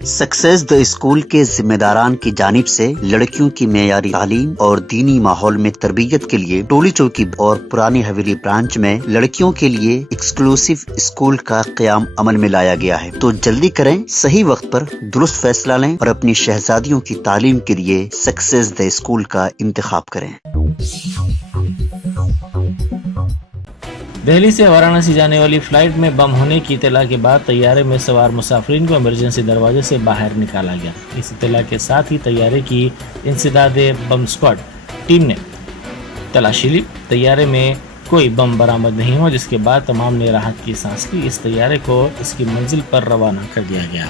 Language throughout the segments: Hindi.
सक्सेस द स्कूल के जिम्मेदारान की जानिब से लड़कियों की मेयारी तालीम और दीनी माहौल में तरबियत के लिए टोली चौकी और पुरानी हवेली ब्रांच में लड़कियों के लिए एक्सक्लूसिव स्कूल का क़याम अमल में लाया गया है। तो जल्दी करें, सही वक्त पर दुरुस्त फैसला लें और अपनी शहजादियों की तालीम के लिए सक्सेस द स्कूल का इंतखाब करें। दिल्ली से वाराणसी जाने वाली फ्लाइट में बम होने की इत्तला के बाद तैयारे में सवार मुसाफिरीन को इमरजेंसी दरवाजे से बाहर निकाला गया। इस इत्तला के साथ ही तैयारे की इंसदाद बम स्क्वाड टीम ने तलाशी ली। तैयारे में कोई बम बरामद नहीं हुआ, जिसके बाद तमाम ने राहत की सांस ली। इस तैयारे को इसकी मंजिल पर रवाना कर दिया गया।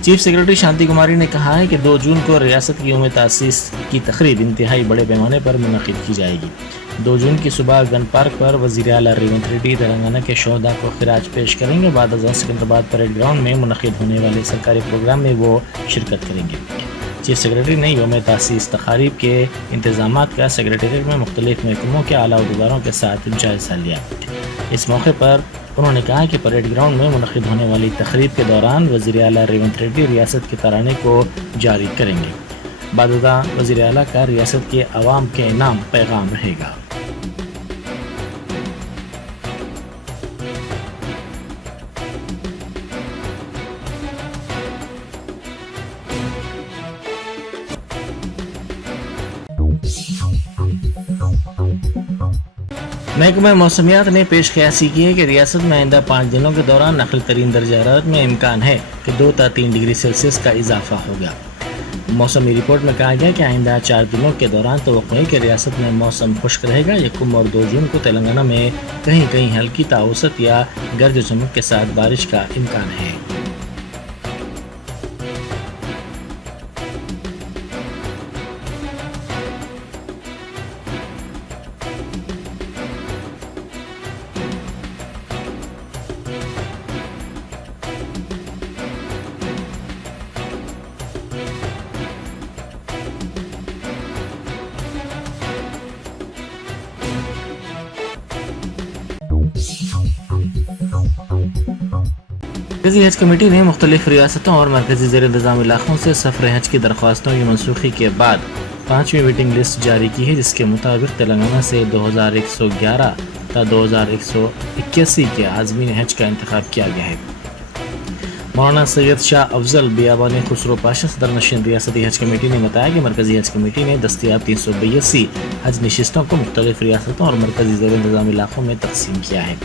चीफ सेक्रेटरी शांति कुमारी ने कहा है कि 2 जून को रियासत की यौम तासीस की तकरीब इंतहाई बड़े पैमाने पर मुनक़िद की जाएगी। 2 जून की सुबह गन पार्क पर वज़ीर आला रेवंत रेड्डी तेलंगाना के शोहदा को खिराज पेश करेंगे। बाद अज़ान सिकंदराबाद परेड ग्राउंड में मुनक़िद होने वाले सरकारी प्रोग्राम में वो शिरकत करेंगे। चीफ सेक्रेटरी ने यौम तासीस तकारीब के इंतज़ामात का सेक्रेटेरिएट में मुख्तलिफ महकमों के आला अहदेदारों के साथ जायज़ा लिया। इस मौके पर उन्होंने कहा कि परेड ग्राउंड में मुनक़िद होने वाली तकरीब के दौरान वज़ीर आला रेवंत रेड्डी रियासत के तराने को जारी करेंगे। बाददा वज़ीर आला का रियासत के अवाम के नाम पैगाम रहेगा। महकमा मौसमियात ने पेश क़यासी की है कि रियासत में आइंदा 5 दिनों के दौरान नखल तरीन दर्जा हरारत में इम्कान है कि 2 से 3 डिग्री सेल्सियस का इजाफा होगा। मौसमी रिपोर्ट में कहा गया कि आइंदा 4 दिनों के दौरान तवक्को है कि रियासत में मौसम खुश्क रहेगा। 1 और 2 जून को तेलंगाना में कहीं कहीं हल्की ताउसत या गर्द चमक के साथ बारिश का इम्कान है। मरकज़ी हज कमेटी ने मुख्तलिफ रियासतों और मरकज़ी ज़ेर इंतज़ाम इलाक़ों से सफ़र हज की दरख्वास्तों की मनसूखी के बाद 5वीं वेटिंग लिस्ट जारी की है, जिसके मुताबिक तेलंगाना से 2111 ता 2181 के आज़मीन हज का इंतखाब किया गया है। मौलाना सैयद शाह अफजल बियाबानी खुसरो पाशा सदर नशीन रियासती हज कमेटी ने बताया कि मरकज़ी हज कमेटी ने दस्तियाब 382 हज नशिस्तों को मुख्तलिफ रियासतों और मरकज़ी ज़ेर इंतज़ाम इलाक़ों में तकसीम किया है।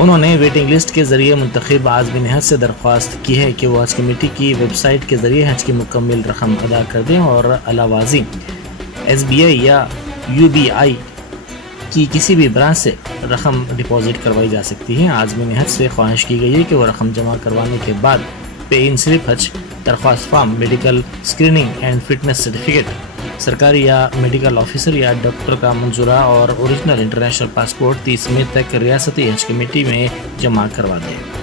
उन्होंने वेटिंग लिस्ट के जरिए मुंतखब आज़मीन हज से दरख्वास्त की है कि वो हज कमेटी की वेबसाइट के जरिए हज की मुकम्मल रकम अदा कर दें और अलावाजी SBI या UBI की किसी भी ब्रांच से रकम डिपॉजिट करवाई जा सकती है। आज़मीन हज से ख्वाहिश की गई है कि वो रकम जमा करवाने के बाद पे इन स्लिप हज, दरख्वास्त form, medical screening and fitness certificate, सरकारी या मेडिकल ऑफिसर या डॉक्टर का मंजूरा और ओरिजिनल इंटरनेशनल पासपोर्ट 30 मई तक रियासती हज कमेटी में जमा करवा दें।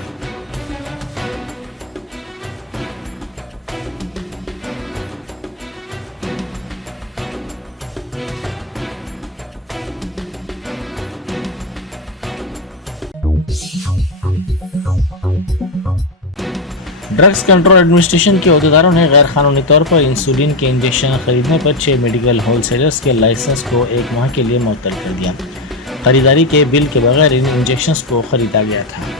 ड्रग्स कंट्रोल एडमिनिस्ट्रेशन के अहदेदारों ने गैर कानूनी तौर पर इंसुलिन के इंजेक्शन खरीदने पर 6 मेडिकल होलसेलर्स के लाइसेंस को 1 माह के लिए मुअत्तल कर दिया। खरीदारी के बिल के बगैर इन इंजेक्शंस को खरीदा गया था।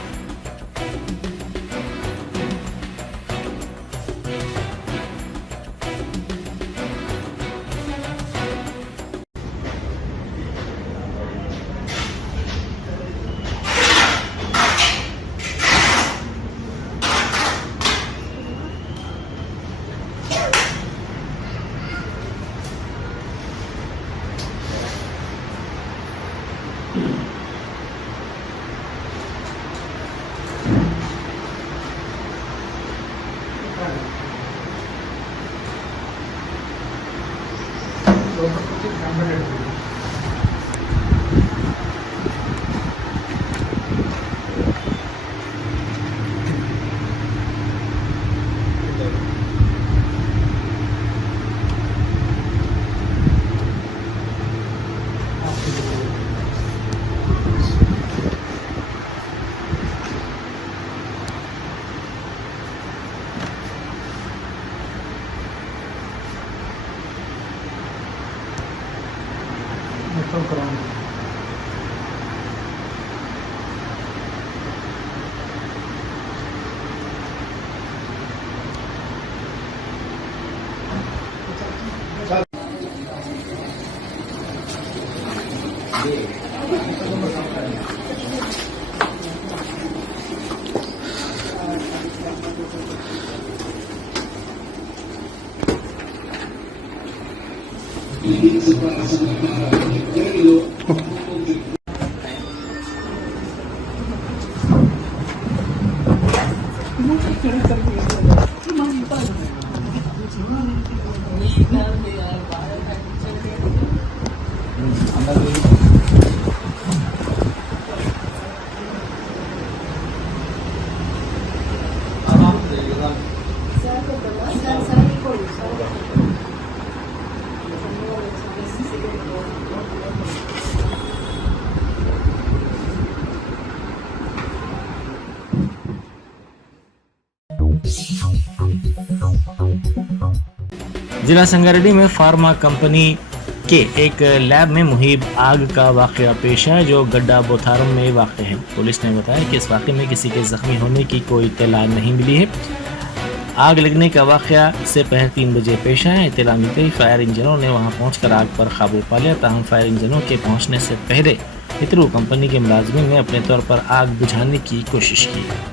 जिला संगारेड्डी में फार्मा कंपनी के एक लैब में मुहिब आग का वाकया पेश है जो गड्ढा बोथारम में वाक़ है। पुलिस ने बताया कि इस वाक़े में किसी के जख्मी होने की कोई इत्तला नहीं मिली है। आग लगने का वाकया से पहर 3 बजे पेश आया। इत्तला मिलते ही फायर इंजनों ने वहां पहुंचकर आग पर काबू पा लिया। ताहम फायर इंजनों के पहुंचने से पहले हितरू कंपनी के मुलाजमीन ने अपने तौर पर आग बुझाने की कोशिश की।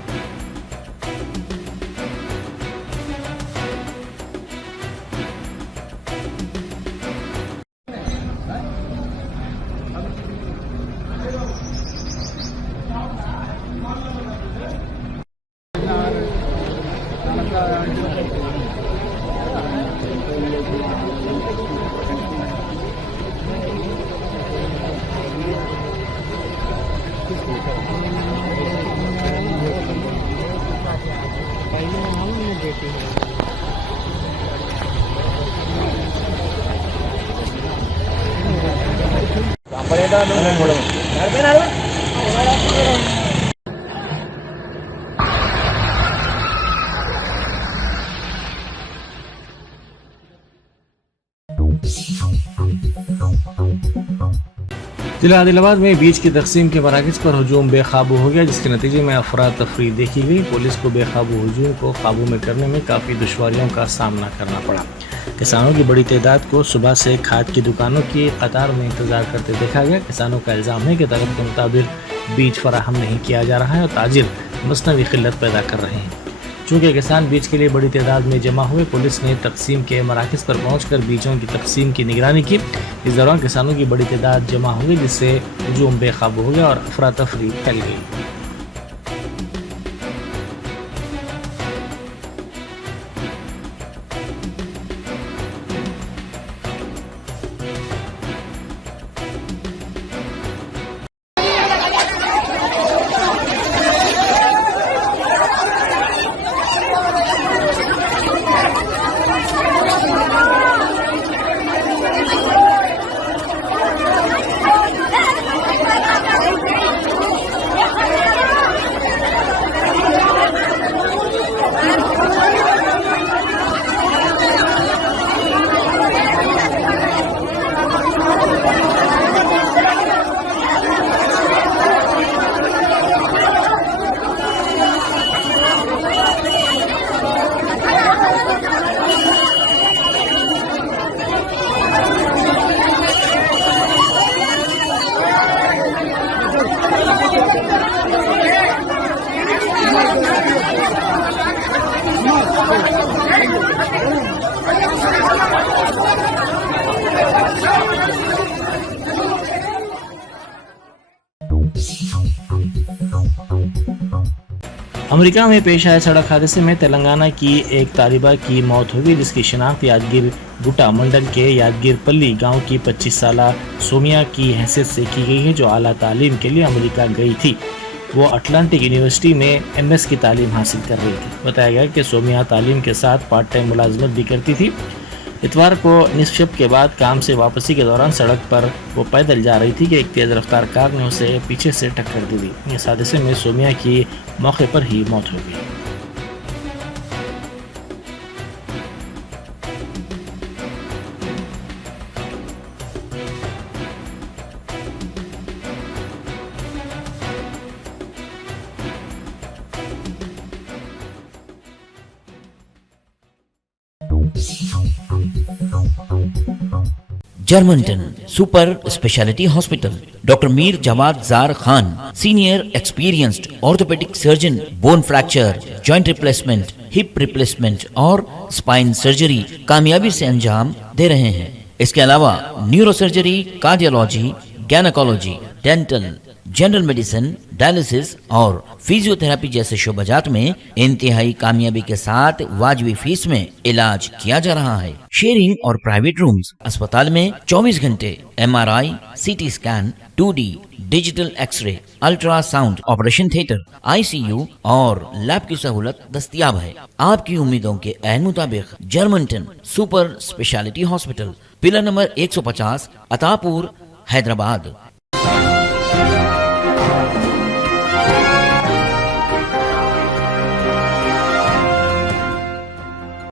जिला आदिलाबाद में बीज की तकसीम के मराकज़ पर हुजूम बेकाबू हो गया, जिसके नतीजे में अफरा तफरी देखी गई। पुलिस को बेकाबू हुजूम को काबू में करने में काफ़ी दुश्वारियों का सामना करना पड़ा। किसानों की बड़ी तादाद को सुबह से खाद की दुकानों की कतार में इंतजार करते देखा गया। किसानों का इल्ज़ाम है कि तलब के मुताबिक बीज फराहम नहीं किया जा रहा है और ताजिर मसनवी क़िल्लत पैदा कर रहे हैं। चूँकि किसान बीज के लिए बड़ी तादाद में जमा हुए, पुलिस ने तकसीम के मराकज़ पर पहुंचकर बीजों की तकसीम की निगरानी की। इस दौरान किसानों की बड़ी तादाद जमा हो गई, जिससे हुजूम बेकाबू हो गया और अफरा तफरी फैल गई। अमेरिका में पेश आए सड़क हादसे में तेलंगाना की एक तालिबा की मौत हो गई, जिसकी शिनाख्त यादगीर गुटा मंडल के यादगीर पल्ली गांव की 25 साला सोमिया की हैसियत से की गई है, जो आला तालीम के लिए अमेरिका गई थी। वो अटलांटिक यूनिवर्सिटी में MS की तालीम हासिल कर रही थी। बताया गया कि सोमिया तालीम के साथ पार्ट टाइम मुलाजमत भी करती थी। इतवार को निसफ शब के बाद काम से वापसी के दौरान सड़क पर वो पैदल जा रही थी कि एक तेज़ रफ्तार कार ने उसे पीछे से टक्कर दे दी। इस हादसे में सोमिया की मौके पर ही मौत हो गई। Germanten super speciality hospital, doctor Mir Jawad Zar Khan, senior experienced orthopaedic surgeon, bone fracture, joint replacement, hip replacement और स्पाइन सर्जरी कामयाबी से अंजाम दे रहे हैं। इसके अलावा neuro surgery, cardiology, gynaecology, dental, general medicine, dialysis और फिजियोथेरेपी जैसे शोबाजात में इंतहाई कामयाबी के साथ वाजिबी फीस में इलाज किया जा रहा है। शेयरिंग और प्राइवेट रूम्स, अस्पताल में 24 घंटे MRI, CT scan, 2D digital x-ray, ultrasound, operation theatre, ICU और लैब की सहूलत दस्तयाब है। आपकी उम्मीदों के ऐन मुताबिक Germanten super speciality hospital, pillar number 150, Attapur, Hyderabad.